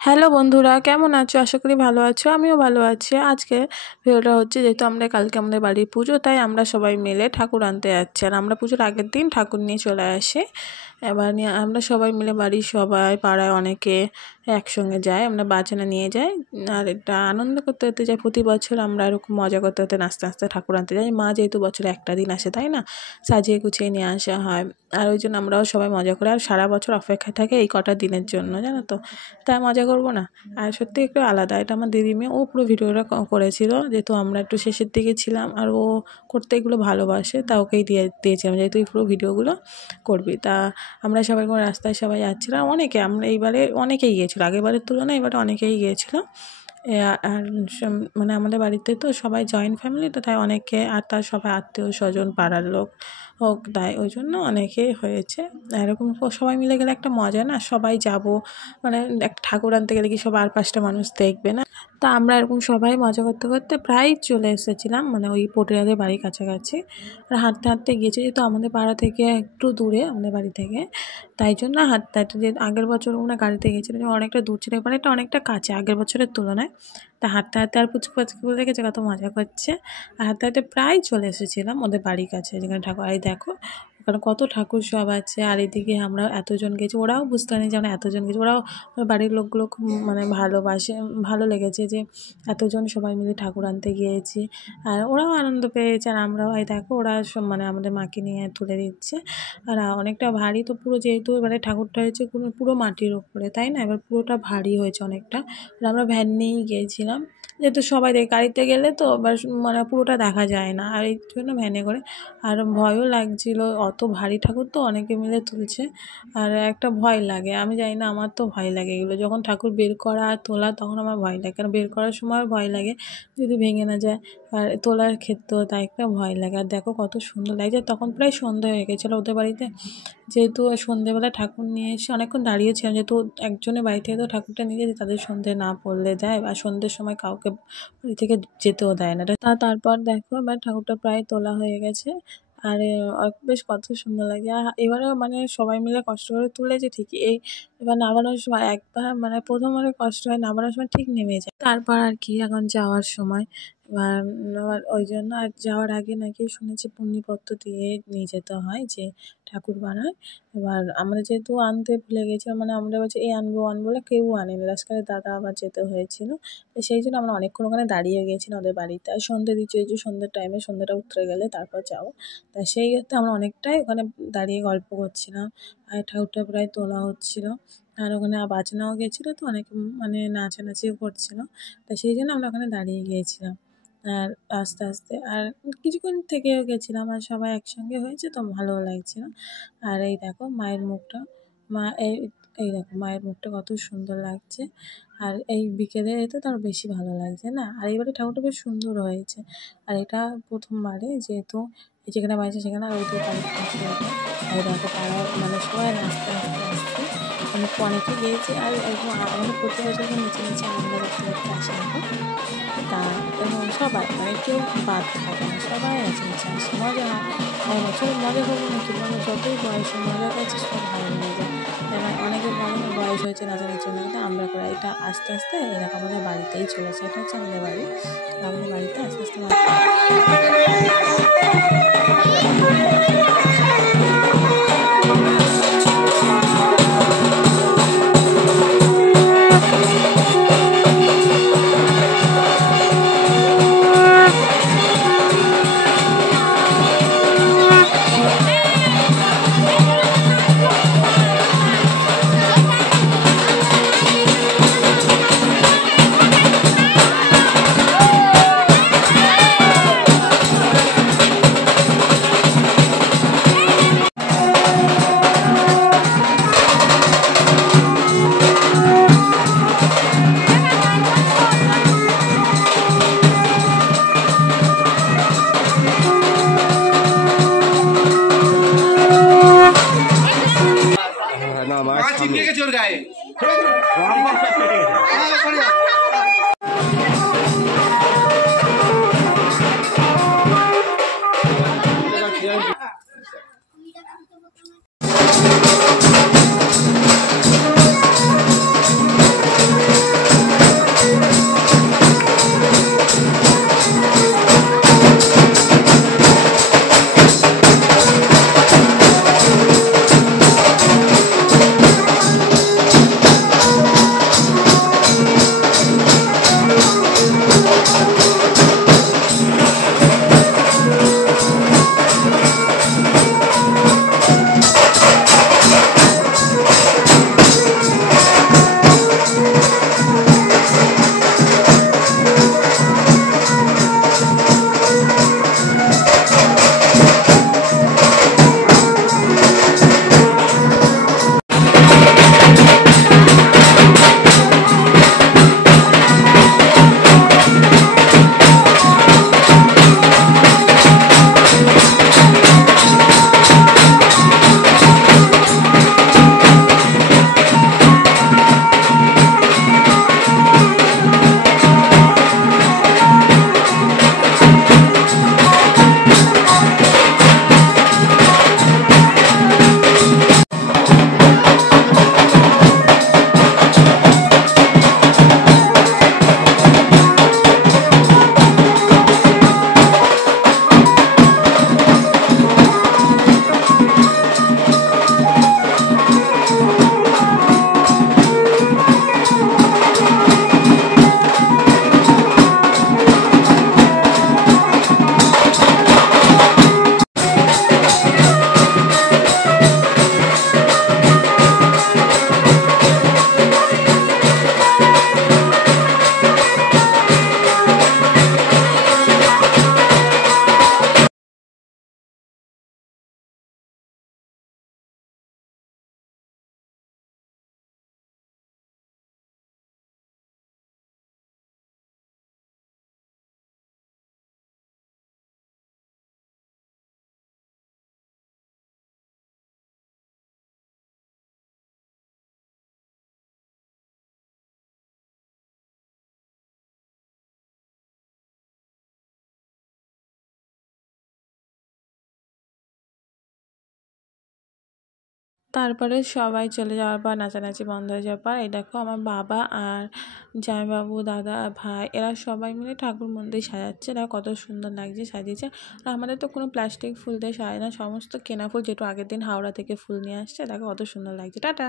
Hello বন্ধুরা, কেমন আছো? আশা করি ভালো আছো। আমিও ভালো আছি। আজকে ভিডিওটা হচ্ছে যেহেতু কালকে আমাদের বাড়ির পুজো, তাই আমরা সবাই মিলে ঠাকুর আনতে যাচ্ছি। আর আমরা পুজোর আগের দিন ঠাকুর নিয়ে চলে আসি। এবার নিয়ে আমরা সবাই মিলে বাড়ির সবাই পাড়ায় অনেকে একসঙ্গে যাই, আমরা বাজনা নিয়ে যাই। আর এটা আনন্দ করতে করতে যাই। প্রতি বছর আমরা এরকম মজা করতে করতে নাচতে নাচতে ঠাকুর আনতে যাই। মা যেহেতু বছরে একটা দিন আসে, তাই না, সাজিয়ে গুছিয়ে নিয়ে আসা হয়। আর ওই জন্য আমরাও সবাই মজা করি। আর সারা বছর অপেক্ষায় থাকে এই কটা দিনের জন্য, জানো তো। তাই মজা করবো না? আর সত্যি একটু আলাদা। এটা আমার দিদি মেয়ে, ও পুরো ভিডিওটা করেছিল। যেহেতু আমরা একটু শেষের দিকে ছিলাম আর ও করতে এগুলো ভালোবাসে, তা ওকেই দিয়েছিলাম যেহেতু এই পুরো ভিডিওগুলো করবি। তা আমরা সবাই করে রাস্তায় সবাই যাচ্ছিলাম। অনেকে আমরা এইবারে অনেকেই গিয়েছিলো, আগেরবারের তুলনায় এবারে অনেকেই গিয়েছিলো। আর মানে আমাদের বাড়িতে তো সবাই জয়েন্ট ফ্যামিলি, তো তাই অনেকে, আর তার সবাই আত্মীয় স্বজন পাড়ার লোক হোক, তাই ওই জন্য অনেকেই হয়েছে। এরকম সবাই মিলে গেলে একটা মজা না, সবাই যাব, মানে একটা ঠাকুর আনতে গেলে কি সব আর 5টা মানুষ দেখবে না? তা আমরা এরকম সবাই মজা করতে করতে প্রায় চলে এসেছিলাম, মানে ওই পটিয়াদের বাড়ির কাছাকাছি। আর হাঁটতে হাঁটতে গিয়েছি, যেহেতু আমাদের পাড়া থেকে একটু দূরে আমাদের বাড়ি থেকে, তাই জন্য হাঁটতে হাঁটতে, যে আগের বছর আমরা গাড়িতে গেছিলাম, অনেকটা দূর ছিল, এবার এটা অনেকটা কাছে আগের বছরের তুলনায়। তা হাঁটতে হাঁটতে আর পুচকু পাচকু বলে রেখেছে, কত মজা করছে। আর হাঁটতে হাঁটতে প্রায় চলে এসেছিলাম ওদের বাড়ির কাছে, যেখানে ঠাকুর। এই দেখো ওখানে কত ঠাকুর সব আছে। আর এদিকে আমরা এতজন গেছি, ওরাও বুঝতে পারেনি যে আমরা এতজন গেছি। ওরাও বাড়ির লোকগুলো খুব মানে ভালোবাসে, ভালো লেগেছে যে এতজন সবাই মিলে ঠাকুর আনতে গিয়েছি। আর ওরাও আনন্দ পেয়েছে, আর আমরাও। এই দেখো ওরা সব মানে আমাদের মাকে নিয়ে তুলে দিচ্ছে। আর অনেকটা ভারী তো পুরো, যেহেতু এবারে ঠাকুরটা হয়েছে পুরো মাটির ওপরে, তাই না, এবার পুরোটা ভারী হয়েছে অনেকটা। আর আমরা ভ্যান নিয়েই গিয়েছিলাম, যেহেতু সবাই গাড়িতে গেলে তো এবার মানে পুরোটা দেখা যায় না, আর এই জন্য ভ্যানে করে। আর ভয়ও লাগছিল, অত ভারী ঠাকুর তো অনেকে মিলে তুলছে, আর একটা ভয় লাগে। আমি জানি না, আমার তো ভয় লাগে এগুলো, যখন ঠাকুর বের করা আর তোলা তখন আমার ভয় লাগে। কারণ বের করার সময় ভয় লাগে যদি ভেঙে না যায়, আর তোলার ক্ষেত্রেও তাই একটা ভয় লাগে। আর দেখো কত সুন্দর লাগছে। তখন প্রায় সন্ধ্যা হয়ে গেছিলো ওদের বাড়িতে, যেহেতু সন্ধ্যেবেলা ঠাকুর নিয়ে এসে অনেকক্ষণ দাঁড়িয়েছিলাম, যেহেতু একজনের বাড়ি থেকে তো ঠাকুরটা নিয়ে যেতে, তাদের সন্ধ্যে না পড়লে দেয়, আর সন্ধ্যের সময় কাউকে বাড়ি থেকে যেতেও দেয় না। তারপর দেখো এবার ঠাকুরটা প্রায় তোলা হয়ে গেছে। আর বেশ কত সুন্দর লাগে। আর এবারেও মানে সবাই মিলে কষ্ট করে তুলেছে ঠিকই। এবার নামানোর সময় একবার মানে প্রথমবারে কষ্ট হয়, নামানোর সময় ঠিক নেমে যায়। তারপর আর কি, এখন যাওয়ার সময় এবার ওই জন্য, আর যাওয়ার আগে নাকি শুনেছি পুণ্যপত্র দিয়ে নিয়ে যেতে হয় যে ঠাকুর বানায়। এবার আমরা যেহেতু আনতে ভুলে গেছিলাম, মানে আমরা বলছি এই আনবো আনবো বলে কেউ আনেনি, লাস্টকালে দাদা আবার যেতে হয়েছিল। তো সেই জন্য আমরা অনেকক্ষণ ওখানে দাঁড়িয়ে গিয়েছিলাম ওদের বাড়িতে। আর সন্ধ্যে দিচ্ছে, এই যে সন্ধ্যের টাইমে, সন্ধ্যাটা উতরে গেলে তারপর যাবো। তা সেই ক্ষেত্রে আমরা অনেকটাই ওখানে দাঁড়িয়ে গল্প করছিলাম, আর ঠাকুরটা প্রায় তোলা হচ্ছিলো। আর ওখানে বাজনাও গেছিলো, তো অনেক মানে নাচানাচিও করছিলো। তা সেই জন্য আমরা ওখানে দাঁড়িয়ে গিয়েছিলাম। আর আস্তে আস্তে আর কিছুক্ষণ থেকেও গেছিলাম, আর সবাই একসঙ্গে হয়েছে তো ভালোও লাগছিল। আর এই দেখো মায়ের মুখটা, মা এই দেখো মায়ের মুখটা কত সুন্দর লাগছে। আর এই বিকেলে এতে তো আরও বেশি ভালো লাগছে না? আর এবারে ঠাকুরটা বেশ সুন্দর হয়েছে। আর এটা প্রথমবারে, যেহেতু যেখানে বানিয়েছে সেখানে, আর ওই 2 তারিখ ঠাকুর এটা। আর দেখো পাড়ার মানে সবাই নাচতে নাচতে আসছে, মানে অনেকে গিয়েছে। আর এরকম আমাদের প্রতি বছর নিচে নিচে আনন্দ করতে করতে আসে এখন। তা এবং সবাই মানে কেউ বাদ থাকে না, সবাই নাচানাচি আসে, মজা হয়। আর বছর মজা করবো না কি, মানে যতই বয়স মজা করছে সব ভালো লেগে যায়। এবার অনেকে বলে না বয়স হয়েছে নাচানাচি না, কিন্তু আমরা করে এটা আস্তে আস্তে এরকম আমাদের বাড়িতেই চলেছে। এটা হচ্ছে আমাদের বাড়ি, আমাদের বাড়িতে আস্তে আস্তে চিপকে গেছে ওর গায়ে। তারপরে সবাই চলে যাওয়ার পর নাচানাচি বন্ধ হয়ে যাওয়ার পর এই দেখো আমার বাবা আর জামাইবাবু, দাদা, ভাই এরা সবাই মিলে ঠাকুর মন্দির সাজাচ্ছে। এরা কত সুন্দর লাগছে সাজিয়েছে। আর আমাদের তো কোনো প্লাস্টিক ফুল দিয়ে সাজায় না, সমস্ত কেনা ফুল, যেহেতু আগের দিন হাওড়া থেকে ফুল নিয়ে আসছে। দেখো কত সুন্দর লাগছে। টাটা।